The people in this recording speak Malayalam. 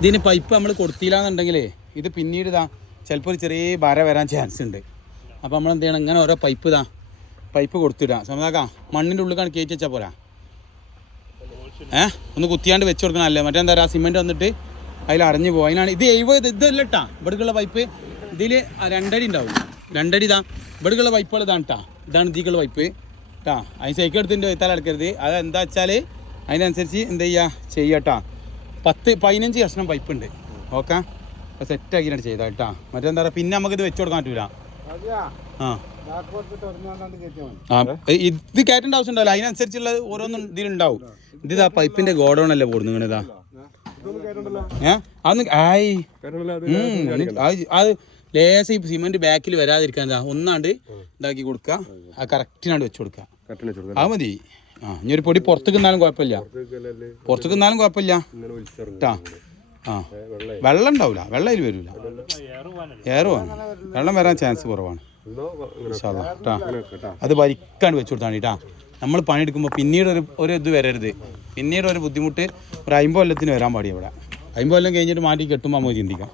ഇതിന് പൈപ്പ് നമ്മൾ കൊടുത്തില്ലാന്നുണ്ടെങ്കിലേ ഇത് പിന്നീട് ഇതാ ചിലപ്പോൾ ഒരു ചെറിയ വര വരാൻ ചാൻസ് ഉണ്ട്. അപ്പോൾ നമ്മൾ എന്ത് ചെയ്യണം, ഇങ്ങനെ ഓരോ പൈപ്പ് കൊടുത്തിടാം. സമതാക്കാം മണ്ണിൻ്റെ ഉള്ളിൽ കണക്ക് കയറ്റി വെച്ചാൽ പോരാ. ഒന്ന് കുത്തിയാണ്ട് വെച്ച് കൊടുക്കണമല്ലേ. മറ്റെന്താ പറയുക, സിമെൻറ്റ് വന്നിട്ട് അതിൽ അടഞ്ഞു പോകും. അതിനാണ് ഇത് ഇതല്ല കേട്ടാ ഇവിടേക്കുള്ള പൈപ്പ്. ഇതിൽ 2 അടി ഉണ്ടാവും. 2 അടി ഇതാ ഇവിടേക്കുള്ള പൈപ്പുകൾ ഇതാണ് കേട്ടാ. ഇതാണ് ഇതിക്കുള്ള പൈപ്പ് കേട്ടാ. അതിന് സൈക്കിൾ എടുത്തിൻ്റെ വൈത്താൽ അടക്കരുത്. അത് എന്താ വെച്ചാൽ അതിനനുസരിച്ച് എന്ത് ചെയ്യട്ടാ. 10-15 കഷ്ണം പൈപ്പ് ഉണ്ട്. ഓക്കെ, സെറ്റാക്കിയിട്ട് ചെയ്താൽ കേട്ടാ. മറ്റെന്താ പറയുക, പിന്നെ നമുക്കിത് വെച്ച് കൊടുക്കാൻ പറ്റൂല. ഇത് കയറ്റേണ്ട ആവശ്യം ഉണ്ടാവില്ല. അതിനനുസരിച്ചുള്ള ഓരോന്നും ഇതിലുണ്ടാവും. ഇതാ പൈപ്പിന്റെ ഗോഡൗൺ അല്ലേ പോടുന്നു ഇങ്ങനെ. ഇതാ അത് ലേശം ഈ സിമെന്റ് ബാക്കിൽ വരാതിരിക്കാൻ ഒന്നാണ്ട് ഇതാക്കി കൊടുക്കുക. ആ കറക്റ്റിനാണ്ട് വെച്ച് കൊടുക്കുക. അത് മതി. ഇനി ഒരു പൊടി പുറത്തേക്ക് നിന്നാലും കുഴപ്പമില്ല. പുറത്തേക്ക് നിന്നാലും കുഴപ്പമില്ല കേട്ടാ. വെള്ളം ഉണ്ടാവില്ല, വെള്ളം അതിൽ വരില്ല. ഏറുവാണ്, വെള്ളം വരാൻ ചാൻസ് കുറവാണ്. അത് വരിക്കാണ്ട് വെച്ച് കൊടുത്താണ് കേട്ടാ. നമ്മൾ പണിയെടുക്കുമ്പോൾ പിന്നീട് ഒരു ഇത് വരരുത്. പിന്നീട് ഒരു ബുദ്ധിമുട്ട് ഒരു 50 കൊല്ലത്തിന് വരാൻ പാടിയ ഇവിടെ. 50 കൊല്ലം കഴിഞ്ഞിട്ട് മാറ്റി കെട്ടുമ്പോൾ നമുക്ക് ചിന്തിക്കാം.